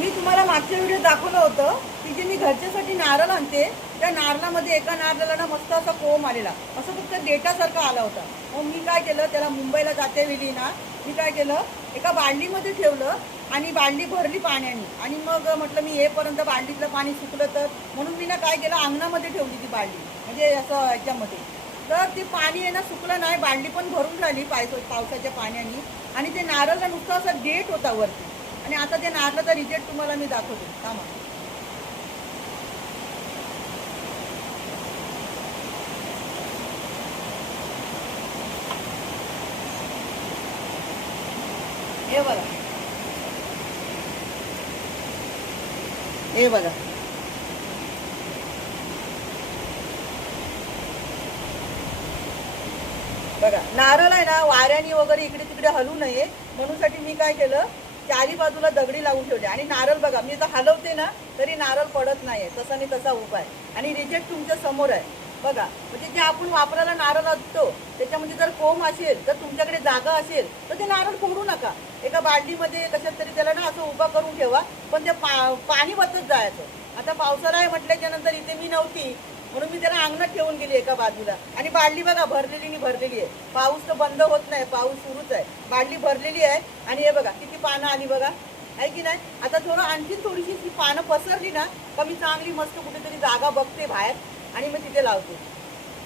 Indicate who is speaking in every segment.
Speaker 1: मी तुम्हाला मागच्या व्हिडिओ दाखवलं होतं की जे मी घरच्यासाठी नारळ आणते त्या नारळामध्ये एका नारळाला ना मस्त असा कोंब आलेला. असं फक्त डेटासारखा आला होता. मग मी काय केलं त्याला मुंबईला जाते वेळी ना मी काय केलं एका बांडलीमध्ये ठेवलं आणि बांडली भरली पाण्याने. आणि मग म्हटलं मी येपर्यंत बांडलीतलं पाणी सुकलं तर म्हणून मी ना काय केलं अंगणामध्ये ठेवली ती बांडली म्हणजे असं ह्याच्यामध्ये. तर ते पाणी आहे ना सुकलं नाही बांडली पण भरून झाली पाय पावसाच्या पाण्याने. आणि ते नारळला नुसतं असं डेट होता वरती. आणि आता ते नारळाचा रिजेक्ट तुम्हाला मी दाखवते. थांबा. हे बघा. हे बघा. बघा नारळ आहे ना वाऱ्याने वगैरे इकडे तिकडे हलू नये. म्हणून साठी मी काय केलं? चारी बाजूला दगडी लावून ठेवले. आणि नारळ बघा मी जर हलवते ना तरी नारळ पडत नाहीये. तसा मी तसा उपाय आणि रिजेक्ट तुमच्यासमोर आहे. बघा म्हणजे जे आपण वापरायला नारळ असतो त्याच्यामध्ये जर कोंब असेल तर तुमच्याकडे जागा असेल तर ते नारळ फोडू नका. एका बाल्टीमध्ये कशात तरी त्याला ना असं उभा करून ठेवा पण ते पा पाणी बचत जायचं. आता पावसाळा आहे म्हटल्याच्या नंतर इथे मी नव्हती. म्हणून मी त्याला अंगणात ठेवून गेली एका बाजूला. आणि बादली बघा भरलेली भरलेली आहे. पाऊस तर बंद होत नाही पाऊस सुरूच आहे. बादली भरलेली आहे आणि हे बघा किती पानं आली बघा. आहे की नाही? आता थोडं आणखी थोडीशी ती पानं पसरली ना का मी चांगली मस्त कुठेतरी जागा बघते बाहेर आणि मग तिथे लावते.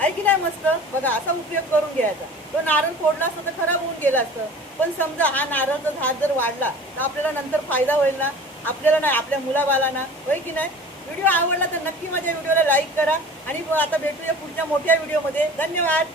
Speaker 1: आहे की नाही मस्त? बघा असा उपयोग करून घ्यायचा. तो नारळ फोडला असता तर खराब होऊन गेला असतं. पण समजा हा नारळचा झाड जर वाढला तर आपल्याला नंतर फायदा होईल ना? आपल्याला नाही आपल्या मुलाबालांना. होय की नाही? व्हिडिओ आवडला तर नक्की माझ्या व्हिडिओला लाईक करा. आणि आता भेटूया पुढच्या मोठ्या व्हिडिओमध्ये. धन्यवाद.